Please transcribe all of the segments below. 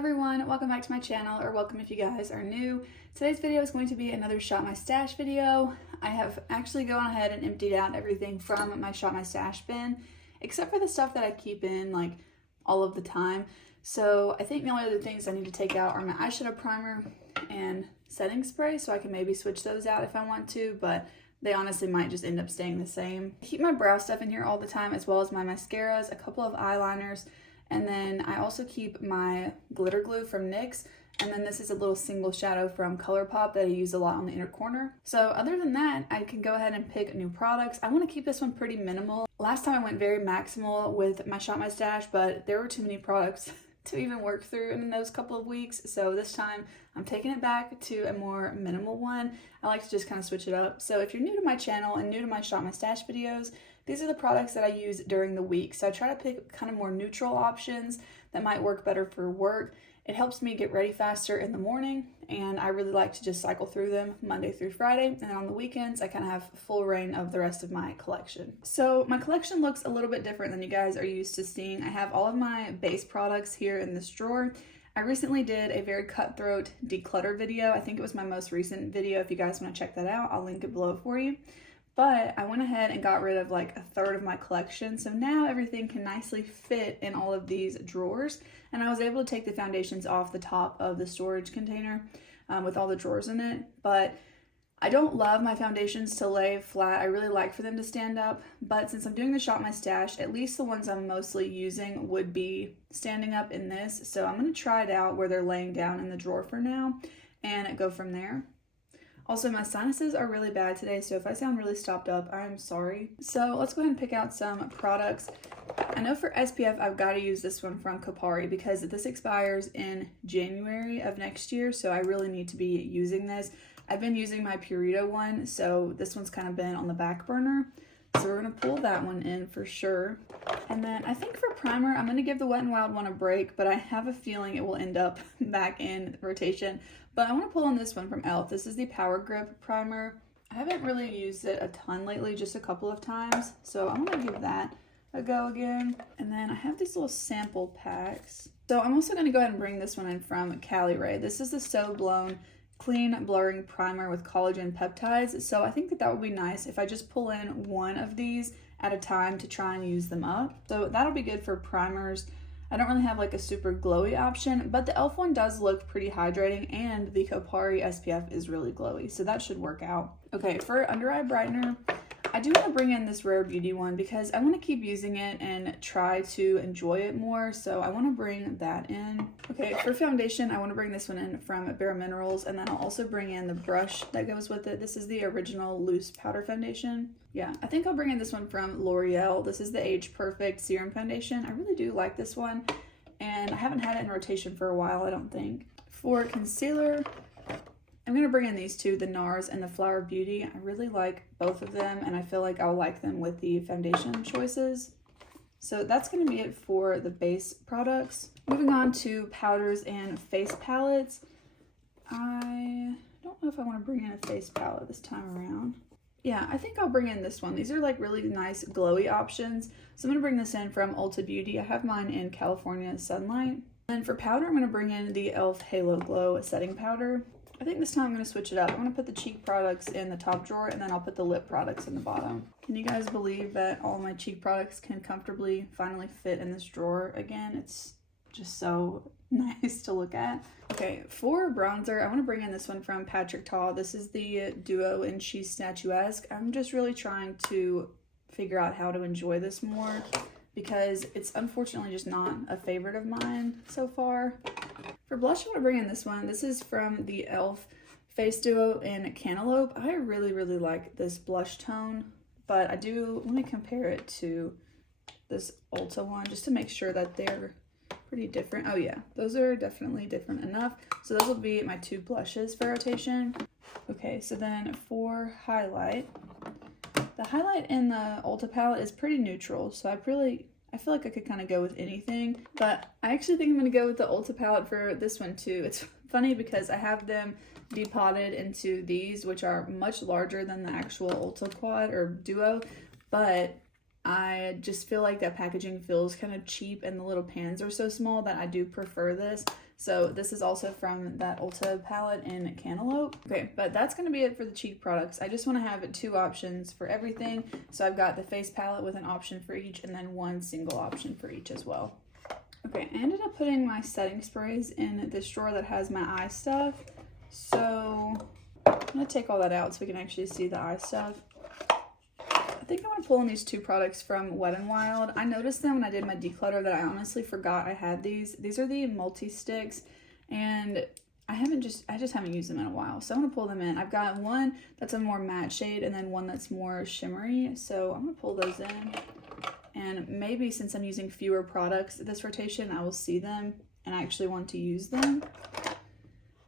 everyone, welcome back to my channel, or welcome if you guys are new. Today's video is going to be another Shop My Stash video. I have actually gone ahead and emptied out everything from my Shop My Stash bin, except for the stuff that I keep in like all of the time. So I think the only other things I need to take out are my eyeshadow primer and setting spray, so I can maybe switch those out if I want to, but they honestly might just end up staying the same. I keep my brow stuff in here all the time, as well as my mascaras, a couple of eyeliners, and then I also keep my glitter glue from NYX, and then this is a little single shadow from ColourPop that I use a lot on the inner corner. So other than that, I can go ahead and pick new products. I want to keep this one pretty minimal. Last time I went very maximal with my Shop My Stash, but there were too many products to even work through in those couple of weeks. So this time I'm taking it back to a more minimal one. I like to just kind of switch it up. So if you're new to my channel and new to my Shop My Stash videos, these are the products that I use during the week. So I try to pick kind of more neutral options that might work better for work. It helps me get ready faster in the morning, and I really like to just cycle through them Monday through Friday, and then on the weekends I kind of have full reign of the rest of my collection. So my collection looks a little bit different than you guys are used to seeing. I have all of my base products here in this drawer. I recently did a very cutthroat declutter video. I think it was my most recent video. If you guys want to check that out, I'll link it below for you. But I went ahead and got rid of like a third of my collection, so now everything can nicely fit in all of these drawers, and I was able to take the foundations off the top of the storage container with all the drawers in it. But I don't love my foundations to lay flat. I really like for them to stand up, but since I'm doing the Shop My Stash, at least the ones I'm mostly using would be standing up in this, so I'm going to try it out where they're laying down in the drawer for now and go from there. Also, my sinuses are really bad today, so if I sound really stopped up, I'm sorry. So let's go ahead and pick out some products. I know for SPF, I've got to use this one from Kopari because this expires in January of next year, so I really need to be using this. I've been using my Purito one, so this one's kind of been on the back burner. So we're going to pull that one in for sure. And then I think for primer, I'm going to give the Wet n Wild one a break, but I have a feeling it will end up back in rotation. But I want to pull on this one from e.l.f. This is the Power Grip Primer. I haven't really used it a ton lately, just a couple of times. So I'm going to give that a go again. And then I have these little sample packs. So I'm also going to go ahead and bring this one in from Cali Ray. This is the So Blown Clean Blurring Primer with collagen peptides. So I think that would be nice if I just pull in one of these at a time to try and use them up. So that'll be good for primers. I don't really have like a super glowy option, but the e.l.f. one does look pretty hydrating, and the Kopari SPF is really glowy, so that should work out. Okay, for under eye brightener, I do want to bring in this Rare Beauty one because I want to keep using it and try to enjoy it more, so I want to bring that in. Okay, for foundation, I want to bring this one in from Bare Minerals, and then I'll also bring in the brush that goes with it. This is the original loose powder foundation. Yeah, I think I'll bring in this one from L'Oreal. This is the Age Perfect Serum Foundation. I really do like this one, and I haven't had it in rotation for a while, I don't think. For concealer, I'm going to bring in these two, the NARS and the Flower Beauty. I really like both of them, and I feel like I'll like them with the foundation choices. So that's going to be it for the base products. Moving on to powders and face palettes. I don't know if I want to bring in a face palette this time around. Yeah, I think I'll bring in this one. These are like really nice glowy options. So I'm going to bring this in from Ulta Beauty. I have mine in California Sunlight. And for powder, I'm going to bring in the e.l.f. Halo Glow setting powder. I think this time I'm going to switch it up. I'm going to put the cheek products in the top drawer, and then I'll put the lip products in the bottom. Can you guys believe that all my cheek products can comfortably finally fit in this drawer again? It's just so nice to look at. Okay, for bronzer, I want to bring in this one from Patrick Ta. This is the Duo in She's Statuesque. I'm just really trying to figure out how to enjoy this more because it's unfortunately just not a favorite of mine so far. For blush, I want to bring in this one. This is from the e.l.f. Face Duo in Cantaloupe. I really, really like this blush tone, but let me compare it to this Ulta one just to make sure that they're pretty different. Oh yeah, those are definitely different enough. So those will be my two blushes for rotation. Okay, so then for highlight, the highlight in the Ulta palette is pretty neutral, so I feel like I could kind of go with anything, but I actually think I'm going to go with the Ulta palette for this one too. It's funny because I have them depotted into these, which are much larger than the actual Ulta Quad or Duo, but I just feel like that packaging feels kind of cheap and the little pans are so small that I do prefer this. So this is also from that Ulta palette in Cantaloupe. Okay, but that's gonna be it for the cheek products. I just wanna have 2 options for everything. So I've got the face palette with an option for each and then 1 single option for each as well. Okay, I ended up putting my setting sprays in this drawer that has my eye stuff. So I'm gonna take all that out so we can actually see the eye stuff. I think I want to pull in these 2 products from Wet n Wild. I noticed them when I did my declutter that I honestly forgot I had these. These are the multi-sticks, and I just haven't used them in a while. So I'm gonna pull them in. I've got one that's a more matte shade and then one that's more shimmery. So I'm gonna pull those in. And maybe since I'm using fewer products this rotation, I will see them and I actually want to use them.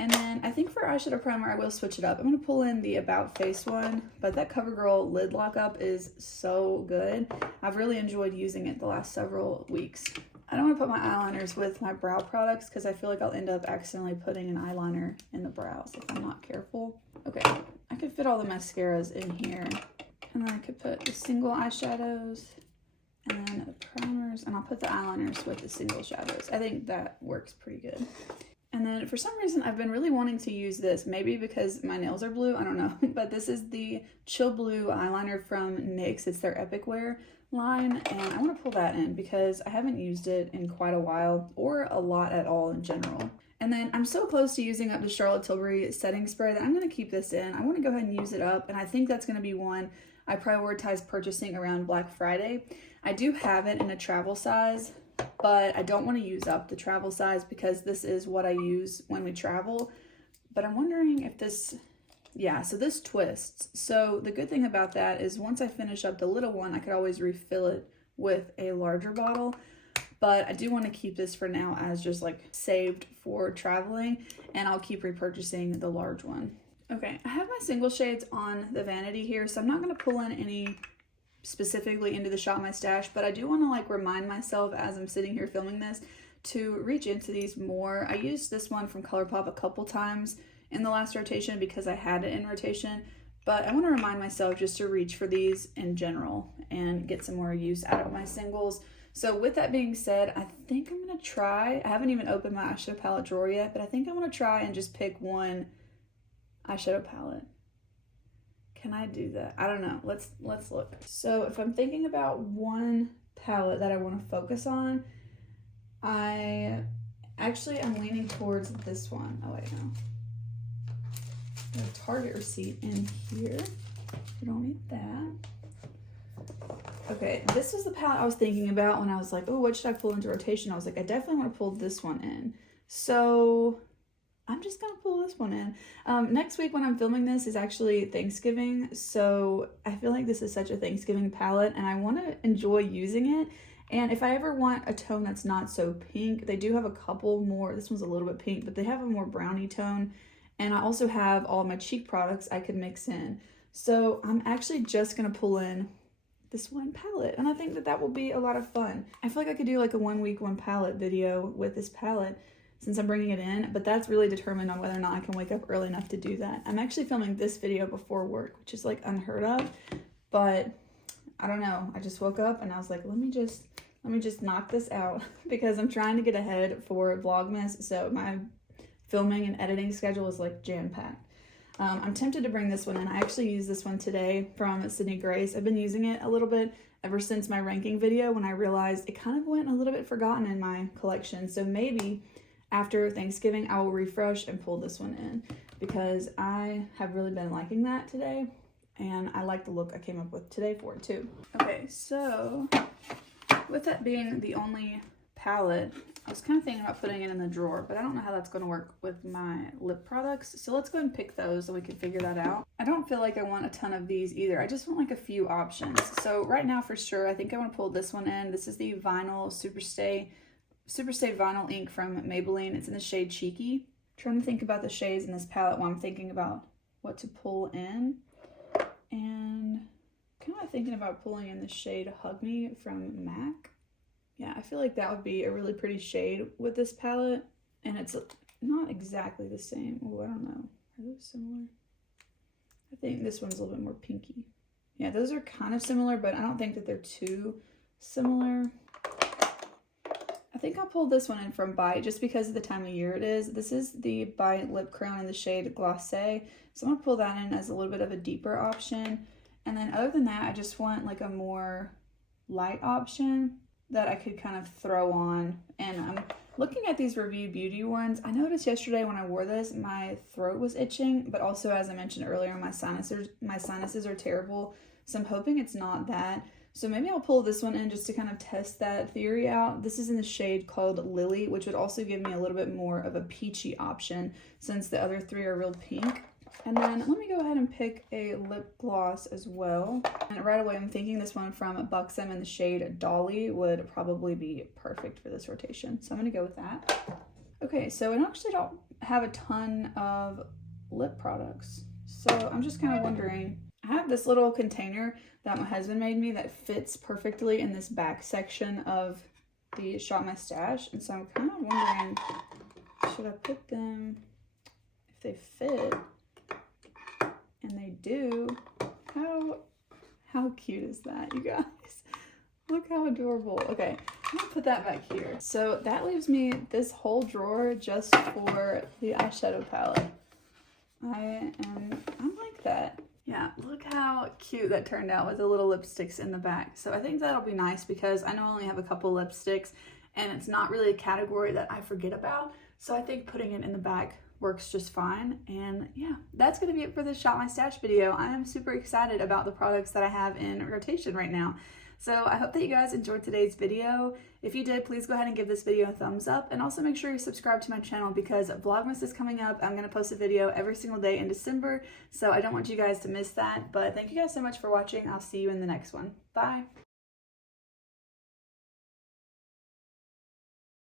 And then I think for eyeshadow primer, I will switch it up. I'm gonna pull in the About Face one, but that CoverGirl lid lockup is so good. I've really enjoyed using it the last several weeks. I don't wanna put my eyeliners with my brow products because I feel like I'll end up accidentally putting an eyeliner in the brows if I'm not careful. Okay, I could fit all the mascaras in here. And then I could put the single eyeshadows and then the primers, and I'll put the eyeliners with the single shadows. I think that works pretty good. And then for some reason, I've been really wanting to use this, maybe because my nails are blue, I don't know. But this is the Chill Blue eyeliner from NYX. It's their Epic Wear line, and I want to pull that in because I haven't used it in quite a while, or a lot at all in general. And then I'm so close to using up the Charlotte Tilbury setting spray that I'm going to keep this in. I want to go ahead and use it up, and I think that's going to be one I prioritize purchasing around Black Friday. I do have it in a travel size, but I don't want to use up the travel size because this is what I use when we travel. But I'm wondering if this, yeah, so this twists. So the good thing about that is once I finish up the little one, I could always refill it with a larger bottle. But I do want to keep this for now as just like saved for traveling, and I'll keep repurchasing the large one. Okay, I have my single shades on the Vanity here, so I'm not going to pull in any specifically into the Shop My Stash, but I do want to like remind myself as I'm sitting here filming this to reach into these more. I used this one from ColourPop a couple times in the last rotation because I had it in rotation, but I want to remind myself just to reach for these in general and get some more use out of my singles. So with that being said, I think I'm going to try, I haven't even opened my eyeshadow palette drawer yet, but I think I want to try and just pick one eyeshadow palette. Can I do that? I don't know. Let's look. So if I'm thinking about one palette that I want to focus on, I'm leaning towards this one. Oh wait, no. There's a Target receipt in here. We don't need that. Okay, this was the palette I was thinking about when I was like, oh, what should I pull into rotation? I was like, I definitely want to pull this one in. So I'm just gonna pull this one in. Next week when I'm filming this is actually Thanksgiving, so I feel like this is such a Thanksgiving palette and I want to enjoy using it. And if I ever want a tone that's not so pink, they do have a couple more. This one's a little bit pink, but they have a more brownie tone. And I also have all my cheek products I could mix in. So I'm actually just gonna pull in this one palette, and I think that that will be a lot of fun. I feel like I could do like a 1 week, 1 palette video with this palette since I'm bringing it in, but that's really determined on whether or not I can wake up early enough to do that. I'm actually filming this video before work, which is like unheard of, but I don't know. I just woke up and I was like, let me just knock this out because I'm trying to get ahead for Vlogmas, so my filming and editing schedule is like jam-packed. I'm tempted to bring this one in. I actually used this one today from Sydney Grace. I've been using it a little bit ever since my ranking video when I realized it kind of went a little bit forgotten in my collection, so maybe after Thanksgiving, I will refresh and pull this one in because I have really been liking that today and I like the look I came up with today for it too. Okay, so with that being the only palette, I was kind of thinking about putting it in the drawer, but I don't know how that's going to work with my lip products. So let's go ahead and pick those so we can figure that out. I don't feel like I want a ton of these either. I just want like a few options. So right now for sure, I think I want to pull this one in. This is the Vinyl Superstay Vinyl ink from Maybelline. It's in the shade Cheeky. I'm trying to think about the shades in this palette while I'm thinking about what to pull in. And kind of thinking about pulling in the shade Hug Me from MAC. Yeah, I feel like that would be a really pretty shade with this palette. And it's not exactly the same. Oh, I don't know. Are those similar? I think this one's a little bit more pinky. Yeah, those are kind of similar, but I don't think that they're too similar. I I think I'll pull this one in from Bite just because of the time of year it is. This is the Bite Lip Crown in the shade Glacé. So I'm going to pull that in as a little bit of a deeper option. And then other than that, I just want like a more light option that I could kind of throw on. And I'm looking at these Review Beauty ones. I noticed yesterday when I wore this, my throat was itching, but also as I mentioned earlier, my sinuses are terrible. So I'm hoping it's not that. So maybe I'll pull this one in just to kind of test that theory out. This is in the shade called Lily, which would also give me a little bit more of a peachy option since the other three are real pink. And then let me go ahead and pick a lip gloss as well. And right away, I'm thinking this one from Buxom in the shade Dolly would probably be perfect for this rotation. So I'm gonna go with that. Okay, so I actually don't have a ton of lip products. So I'm just kind of wondering, I have this little container that my husband made me that fits perfectly in this back section of the Shop My Stash. And so I'm kind of wondering, should I put them, if they fit, and they do, how cute is that, you guys? Look how adorable. Okay, I'm gonna put that back here. So that leaves me this whole drawer just for the eyeshadow palette. I like that. Yeah, look how cute that turned out with the little lipsticks in the back. So I think that'll be nice because I know I only have a couple lipsticks and it's not really a category that I forget about. So I think putting it in the back works just fine. And yeah, that's gonna be it for this Shop My Stash video. I am super excited about the products that I have in rotation right now. So I hope that you guys enjoyed today's video. If you did, please go ahead and give this video a thumbs up, and also make sure you subscribe to my channel because Vlogmas is coming up. I'm gonna post a video every single day in December, so I don't want you guys to miss that. But thank you guys so much for watching. I'll see you in the next one. Bye.